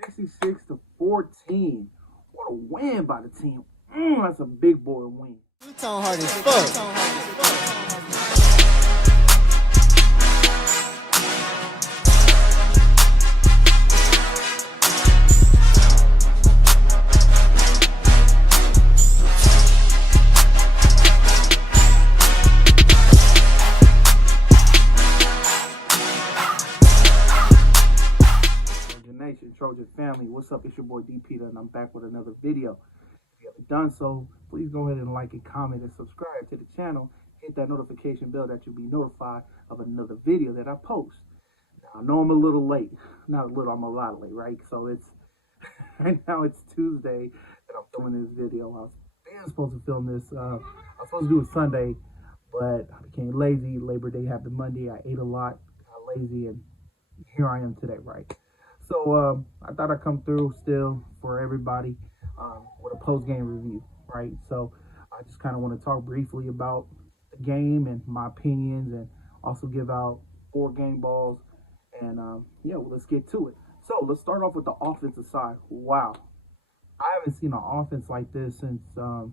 66-14. What a win by the team. That's a big boy win. Utah hard as fuck. Nation, Trojan family, what's up? It's your boy D Peter, and I'm back with another video. If you haven't done so, please go ahead and like and comment and subscribe to the channel. Hit that notification bell that you'll be notified of another video that I post. Now, I know I'm a little late. Not a little, I'm a lot late, right? So it's right now it's Tuesday that I'm filming this video. I was supposed to film this. I was supposed to do it Sunday, but I became lazy. Labor Day happened Monday. I ate a lot, got lazy, and here I am today, right? So I thought I'd come through still for everybody with a post-game review, right? So I just kind of want to talk briefly about the game and my opinions, and also give out 4 game balls. And yeah, well, let's get to it. So let's start off with the offensive side. Wow, I haven't seen an offense like this since, to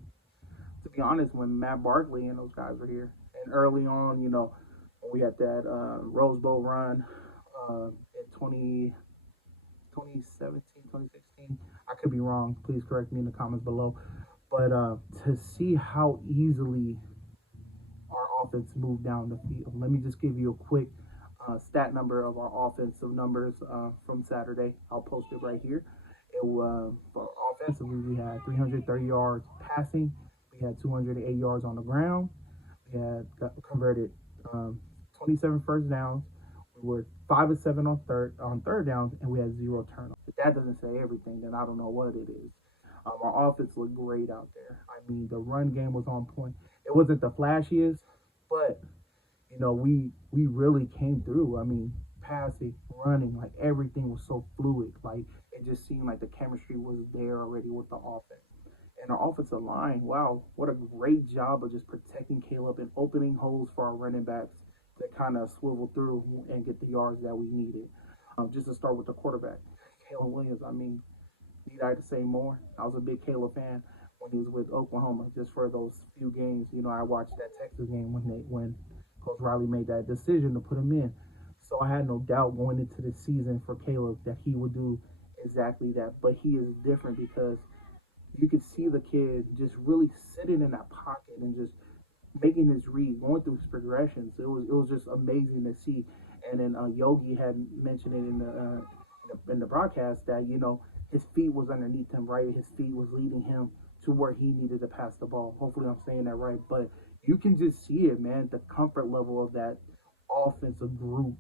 be honest, when Matt Barkley and those guys were here. And early on, you know, when we had that Rose Bowl run in 2017, 2016. I could be wrong. Please correct me in the comments below. But to see how easily our offense moved down the field. Let me just give you a quick stat number of our offensive numbers from Saturday. I'll post it right here. For offensively, we had 330 yards passing. We had 208 yards on the ground. We had converted 27 first downs. We were 5 of 7 on third downs, and we had 0 turnovers. If that doesn't say everything, then I don't know what it is. Our offense looked great out there. I mean, the run game was on point. It wasn't the flashiest, but you know, we really came through. I mean, passing, running, like everything was so fluid. Like it just seemed like the chemistry was there already with the offense. And our offensive line, wow, what a great job of just protecting Caleb and opening holes for our running backs to kind of swivel through and get the yards that we needed. Just to start with the quarterback, Caleb Williams. I mean, need I to say more? I was a big Caleb fan when he was with Oklahoma, just for those few games. You know, I watched that Texas game when Coach Riley made that decision to put him in. So I had no doubt going into the season for Caleb that he would do exactly that. But he is different because you could see the kid just really sitting in that pocket and just making his read, going through his progressions. It was just amazing to see. And then Yogi had mentioned it in the broadcast that, you know, his feet was underneath him, right? His feet was leading him to where he needed to pass the ball. Hopefully I'm saying that right. But you can just see it, man, the comfort level of that offensive group.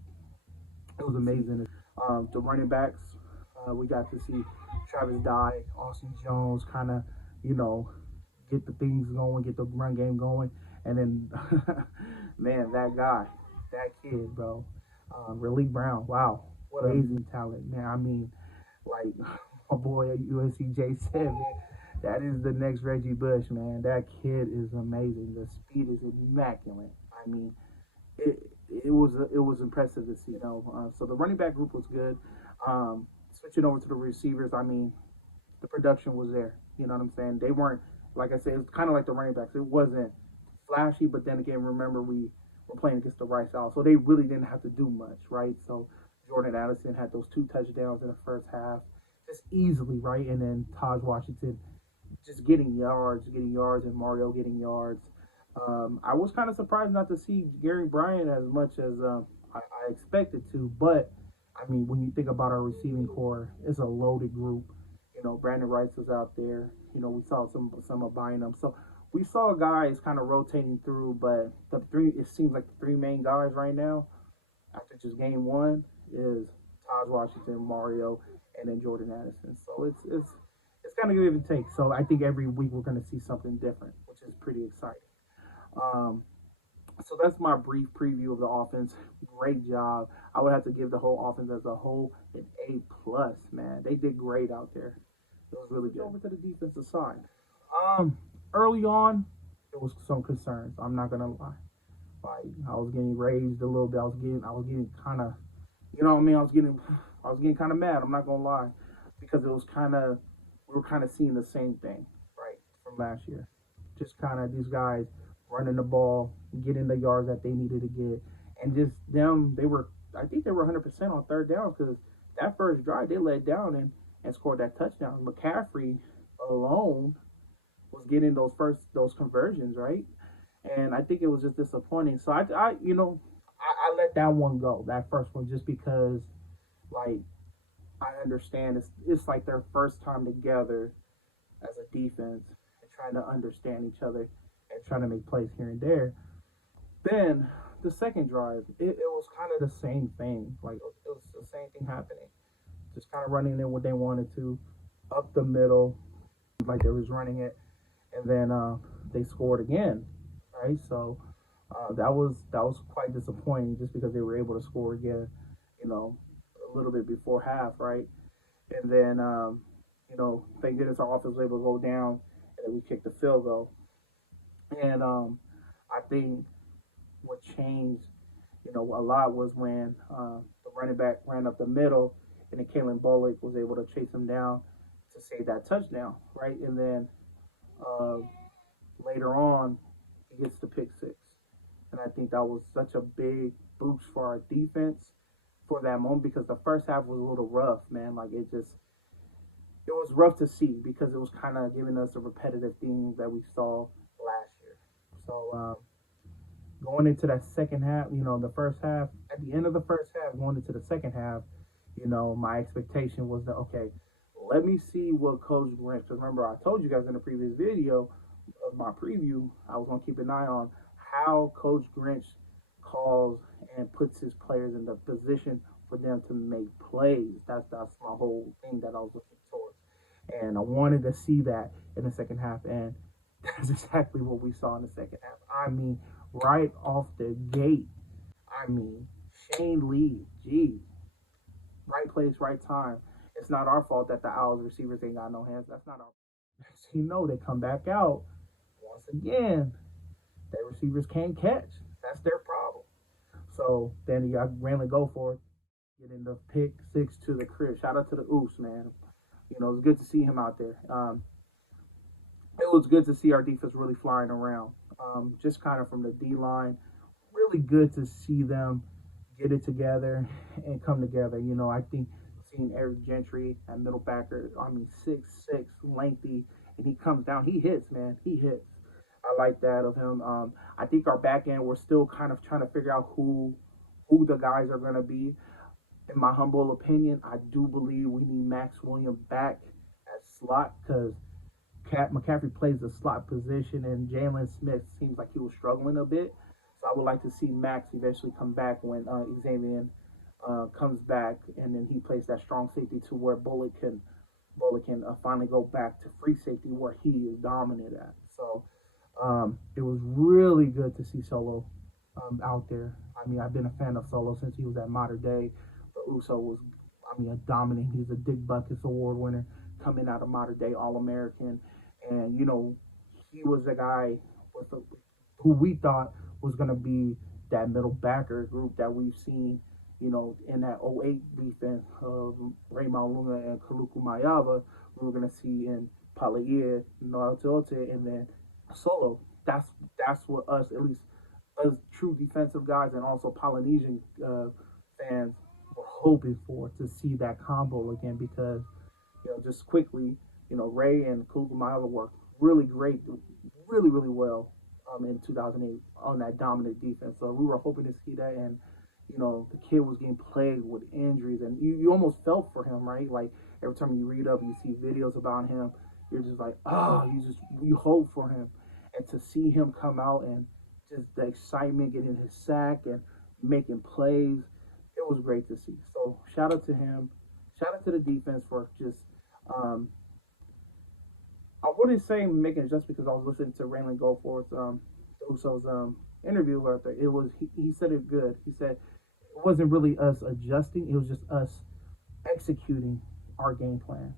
It was amazing. The running backs, we got to see Travis Dye, Austin Jones kind of, you know, get the things going, get the run game going. And then, man, that kid, bro, Raleek Brown, wow, what amazing talent, man. I mean, like my boy at USC Jay said, man, that is the next Reggie Bush, man. That kid is amazing. The speed is immaculate. I mean, it was impressive to see, you know. So the running back group was good. Switching over to the receivers, I mean, the production was there. You know what I'm saying? They weren't, like I said, it was kind of like the running backs. It wasn't flashy, but then again, remember, we were playing against the Rice Owls, so they really didn't have to do much, right? So Jordan Addison had those 2 touchdowns in the first half, just easily, right? And then Taj Washington just getting yards, and Mario getting yards. I was kind of surprised not to see Gary Bryant as much as I expected to, but I mean, when you think about our receiving core, it's a loaded group. You know, Brandon Rice was out there. You know, we saw some of Bynum. So we saw guys kind of rotating through, but it seems like the 3 main guys right now, after just game 1, is Taj Washington, Mario, and then Jordan Addison. So it's kind of give and take. So I think every week we're going to see something different, which is pretty exciting. So that's my brief preview of the offense. Great job. I would have to give the whole offense as a whole an A+, man. They did great out there. It was really good. Over to the defensive side. Early on, there was some concerns. I'm not gonna lie. Like, I was getting raised a little bit. I was getting kind of, you know what I mean? I was getting kind of mad. I'm not gonna lie. because it was we were kind of seeing the same thing, right, from last year. Just kind of these guys running the ball, getting the yards that they needed to get, and just them. I think they were 100% on third down because that first drive they led down and scored that touchdown. McCaffrey alone was getting those conversions, right? And I think it was just disappointing. So I let that one go, that first one, just because like I understand it's like their first time together as a defense and trying to understand each other and trying to make plays here and there. Then the second drive, it was kind of the same thing. Like it was the same thing happening. Just kind of running in what they wanted to, up the middle, like they was running it, and then they scored again, right? So that was quite disappointing, just because they were able to score again, you know, a little bit before half, right? And then thank goodness our offense was able to go down, and then we kicked the field goal. And I think what changed, a lot was when the running back ran up the middle, and then Kalen Bullock was able to chase him down to save that touchdown, right? And then uh, later on, he gets the pick six, and I think that was such a big boost for our defense for that moment, because the first half was a little rough, man. Like it was rough to see because it was kind of giving us a repetitive theme that we saw last year. So going into that second half, the first half, at the end of the first half, going into the second half, my expectation was that, okay, let me see what Coach Grinch, because remember I told you guys in the previous video of my preview, I was going to keep an eye on how Coach Grinch calls and puts his players in the position for them to make plays. That's my whole thing that I was looking towards. And I wanted to see that in the second half, and that's exactly what we saw in the second half. I mean, right off the gate, Shane Lee, geez, right place, right time. It's not our fault that the Owls receivers ain't got no hands. That's not our. They come back out once again. Their receivers can't catch. That's their problem. So then you got Randall go for it, getting the pick six to the crib. Shout out to the Oos, man. It's good to see him out there. It was good to see our defense really flying around. Just kind of from the D line, really good to see them get it together and come together. I think seeing Eric Gentry at middle backer, 6'6", lengthy, and he comes down, he hits, man. He hits. I like that of him. I think our back end, we're still kind of trying to figure out who the guys are going to be. In my humble opinion, I do believe we need Max Williams back at slot, because McCaffrey plays the slot position, and Jalen Smith seems like he was struggling a bit. So I would like to see Max eventually come back when Xavier comes back, and then he plays that strong safety to where Bullock can finally go back to free safety where he is dominant at. So it was really good to see Solo out there. I've been a fan of Solo since he was at Mater Dei, but Uso was, a dominant. He's a Dick Butkus Award winner coming out of Mater Dei, All-American, and he was a guy who we thought was going to be that middle backer group that we've seen, in that '08 defense of Raymond Luna and Kaluku Mayava. We were going to see in Palaie, Noel Teote, and then Solo. That's what us, at least us true defensive guys and also Polynesian fans, were hoping for, to see that combo again, because just quickly, Ray and Kaluku Mayava worked really great, really, really well in 2008 on that dominant defense. So we were hoping to see that, and the kid was getting plagued with injuries, and you almost felt for him, right? Like every time you read up, you see videos about him, you're just like, you hope for him, and to see him come out and just the excitement, getting his sack and making plays, it was great to see. So shout out to him, shout out to the defense for just. I wouldn't say making it just because I was listening to Raylan Goforth's Uso's interview where it was he said it good. He said it wasn't really us adjusting; it was just us executing our game plan.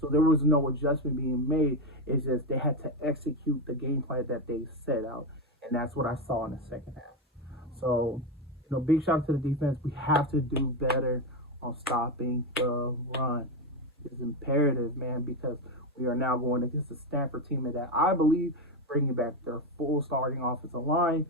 So there was no adjustment being made. It's just they had to execute the game plan that they set out, and that's what I saw in the second half. So big shout out to the defense. We have to do better on stopping the run. This is imperative, man, because we are now going against a Stanford team that I believe bringing back their full starting offensive line.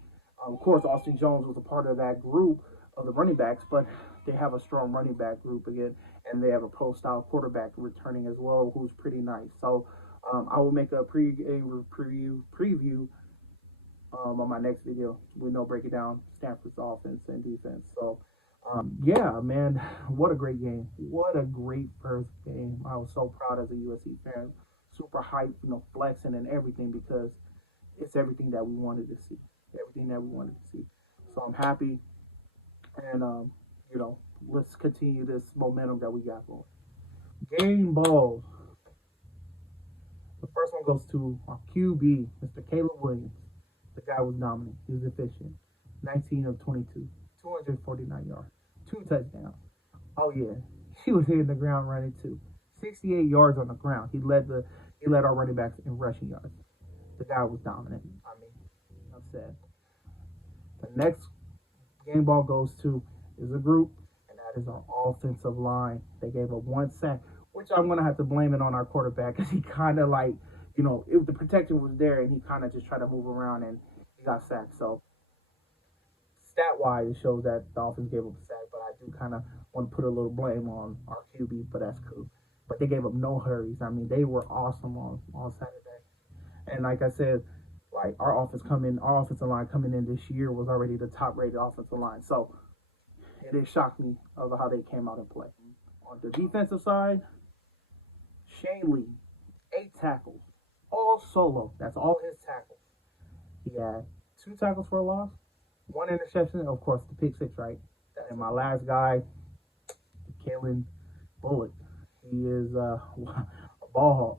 Of course, Austin Jones was a part of that group of the running backs, but they have a strong running back group again, and they have a pro-style quarterback returning as well, who's pretty nice. So I will make a preview on my next video. We know break it down Stanford's offense and defense. So yeah, man, what a great game! What a great first game! I was so proud as a USC fan, super hyped, flexing and everything because it's everything that we wanted to see, everything that we wanted to see. So I'm happy, and let's continue this momentum that we got going. Game balls. The first one goes to our QB, Mr. Caleb Williams. The guy was dominant. He was efficient. 19 of 22, 249 yards, 2 touchdowns. Oh yeah, he was hitting the ground running too. 68 yards on the ground. He led our running backs in rushing yards. The guy was dominant. I mean, enough said. The next game ball goes to is a group, and that is our offensive line. They gave up 1 sack, which I'm gonna have to blame it on our quarterback because he kind of like, if the protection was there and he kind of just tried to move around and he got sacked. So stat-wise, it shows that the offense gave up a sack, but I do kind of want to put a little blame on our QB, but that's cool. But they gave up no hurries. I mean, they were awesome on Saturday. And like I said, like our offensive line coming in this year was already the top-rated offensive line. So it did shock me of how they came out and played. On the defensive side, Shane Lee, 8 tackles, all solo. That's all his tackles. He had 2 tackles for a loss, 1 interception, of course, the pick 6, right? And my last guy, Kalen Bullock. He is a ball hawk.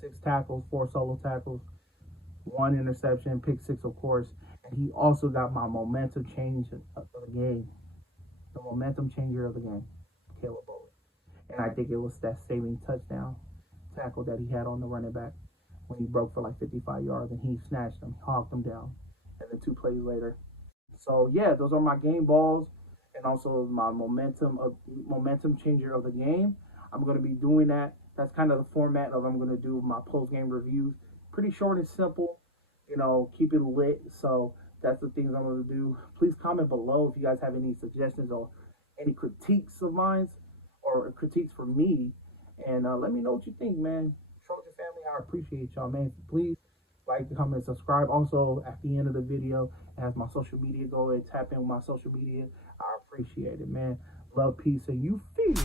6 tackles, 4 solo tackles, 1 interception, pick 6, of course. And he also got my momentum change of the game. The momentum changer of the game, Caleb Bullock. And I think it was that saving touchdown tackle that he had on the running back when he broke for like 55 yards and he snatched him, hogged him down. And then 2 plays later. So yeah, those are my game balls and also my momentum changer of the game. I'm going to be doing that. That's kind of the format of I'm going to do my post-game reviews. Pretty short and simple, keep it lit. So that's the things I'm going to do. Please comment below if you guys have any suggestions or any critiques of mine or critiques for me. And let me know what you think, man. Trojan family, I appreciate y'all, man. Please like, comment, subscribe. Also, at the end of the video, it has my social media. Go and tap in with my social media. I appreciate it, man. Love, peace, and you feel